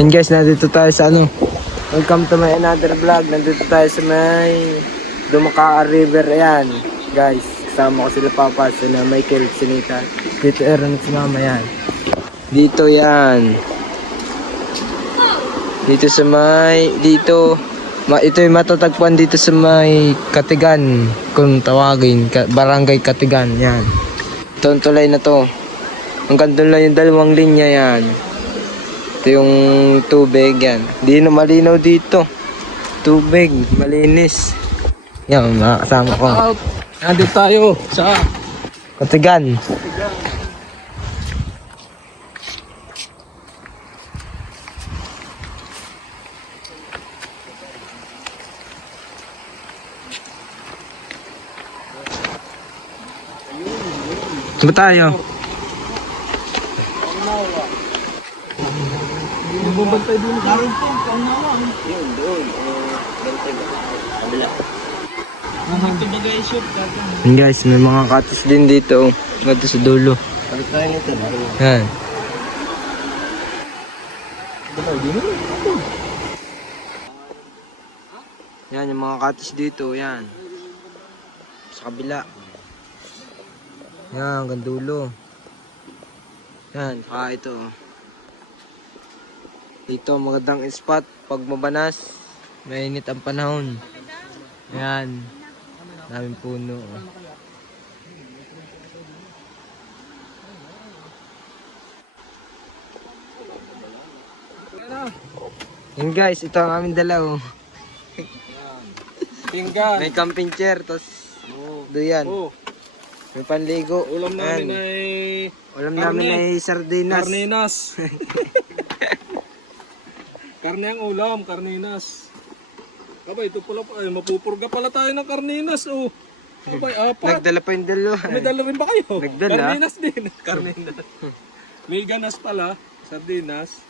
Yun guys, nandito tayo sa ano. Welcome to my another vlog. Nandito tayo sa may Dumakaa River. Ayan guys, kasama ko sila Papa, sila Michael, Sinita. Dito Aaron at si Mama yan. Dito yan. Dito sa may, ito yung matatagpuan dito sa may Katigan. Kung tawagin, Barangay Katigan. Yan. Itong tulay na to. Hanggang doon lang yung dalawang linya yan. Ito yung tubig yan. Hindi na malinaw dito. Tubig, malinis. Yan, mga kasama ko. Nandito tayo sa Katigan. Saan ba tayo? bubantay din karon po, kaunawang. Yun, doon. Bantay ba? Kabila. Ito ba guys, shoot natin. Yan guys, may mga katis din dito. Dito sa dulo. Balik tayo nito. Yan. Yan, yung mga katis dito. Yan. Sa kabila. Yan, hanggang dulo. Yan, saka ito. Dito, magandang spot. Pag mabanas, mainit ang panahon. Yan. Daming puno. Yan guys, ito ang aming dalaw. Pinggan. May camping chair, tapos doon. Oh, May panligo. ulam namin ay Ulam karne. namin ay sardinas. karninas. Karne ang ulam, karninas. Abay, ito pala ay mapupurga pala tayo ng karninas. Oh. Abay, apat. Nagdala pa yung dalawa. May dala rin ba kayo? Nagdala. Karninas din. Karninas. May ganas pala, sardinas.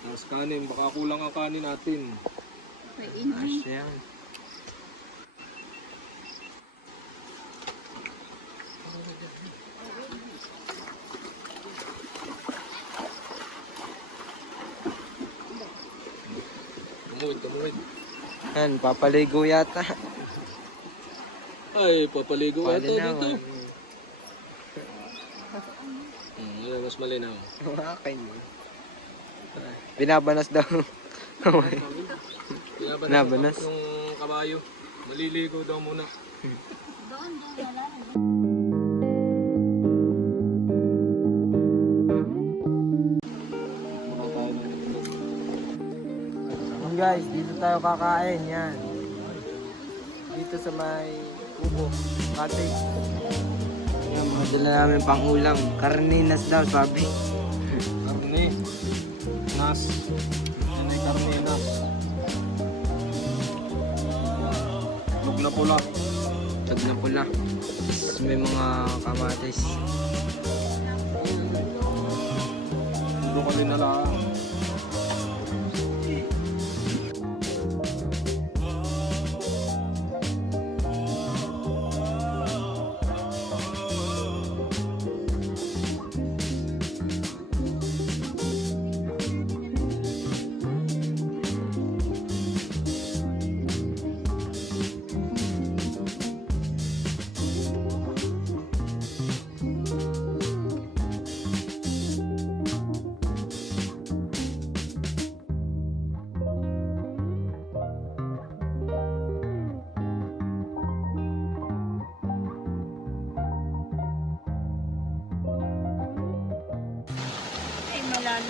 Tapos kanin, baka kulang ang kanin natin. Ayan. Tumuwid. Yan, papaligo yata. Ay, papaligo ito Malinaw, dito. Ayan, mas malinaw. Okay. Binabanas daw. Binabanas. Yung kabayo. Maliligo daw muna. Yan guys, dito tayo kakain. Yan. Dito sa may kubo. Cottage. Yan, madala namin pang ulam. Karninas daw, sabi. Karne. Nas. Yan ay karne nas. Lug na pula. Tag na pula. Tapos may mga kamatis. Doon kami na lang.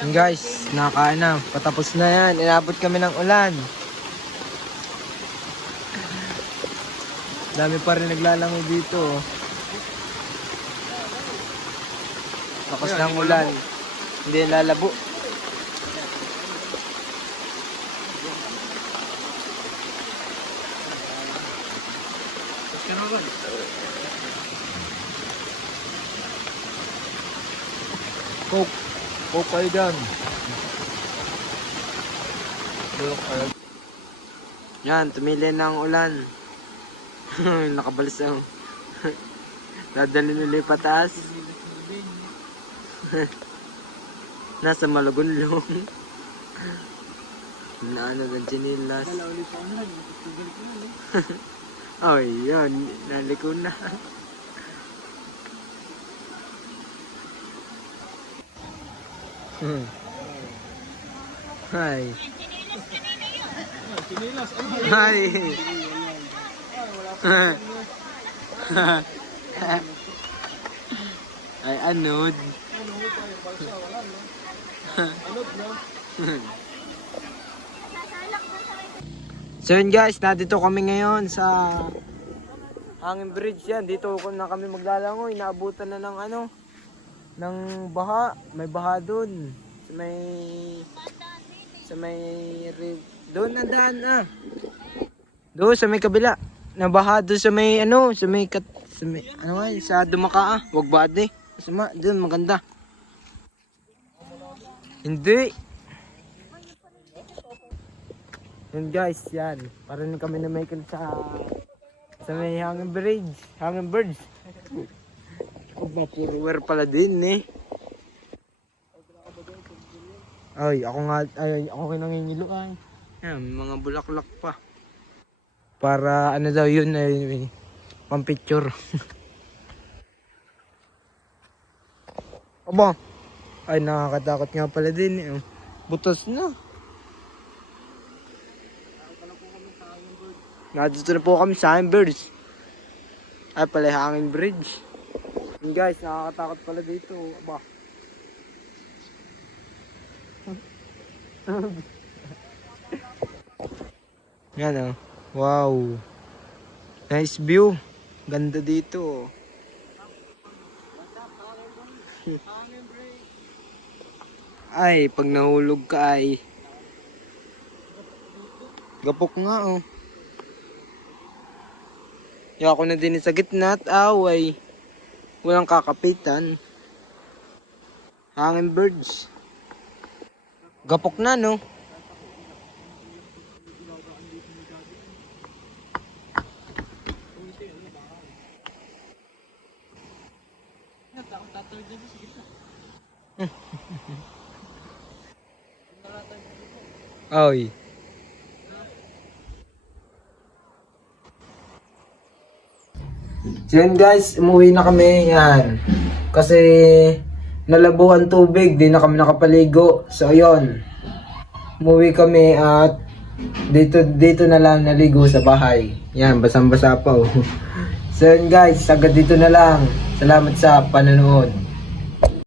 Yan guys, nakakain na. Patapos na yan. Inabot kami ng ulan. Dami pa rin naglalangoy dito. Oh. Tapos ng ulan. Hindi lalabo. Coke. Coke kayo dyan. Yan, tumili na ang ulan. Nakabalis ako. Dadali nila yung pataas. Nasa Malagunlong. Naano ng chinilas. Oh, yun. Naliko na. Hi. Chinilas. Hi. Ay, anod. Anod na. So yun guys, nandito kami ngayon sa Hangin Bridge yan. Dito na kami maglalangoy. Naabutan na ng ano, ng baha. May baha dun. Doon na daan ah. Doon sa may kabila. Nabaha doon sa may ano, sa may ano nga, sa Dumaka ah. Wag bade. Masama, doon maganda. Hindi. Yun guys, yan. Parang kami na may sa may Hangin Bridge. Hangin Birds. Ba, puro wear pala din eh. Ay, ako nangingilu ay. Yan, mga bulaklak pa. Para ano daw yun ay pang picture. Aba. Ay, nakakatakot nga pala din eh. Butas na. Nandito na po kami sa Hangin Birds. Ay pala Hangin Bridge. Yun guys, nakakatakot pala dito. Aba. Yan oh. Wow. Nice view. Ganda dito. Ay, pag nahulog ka ay gapok nga oh. Yung ako na din sa gitna at away. Walang kakapitan. Hangin Birds. Gapok na no. Oy. So yun guys, umuwi na kami yan. Kasi nalabuhan tubig, di na kami nakapaligo. So yun, umuwi kami at dito na lang naligo sa bahay. Yan, basang-basa pa oh. So yun guys, agad dito na lang. Salamat sa panonood.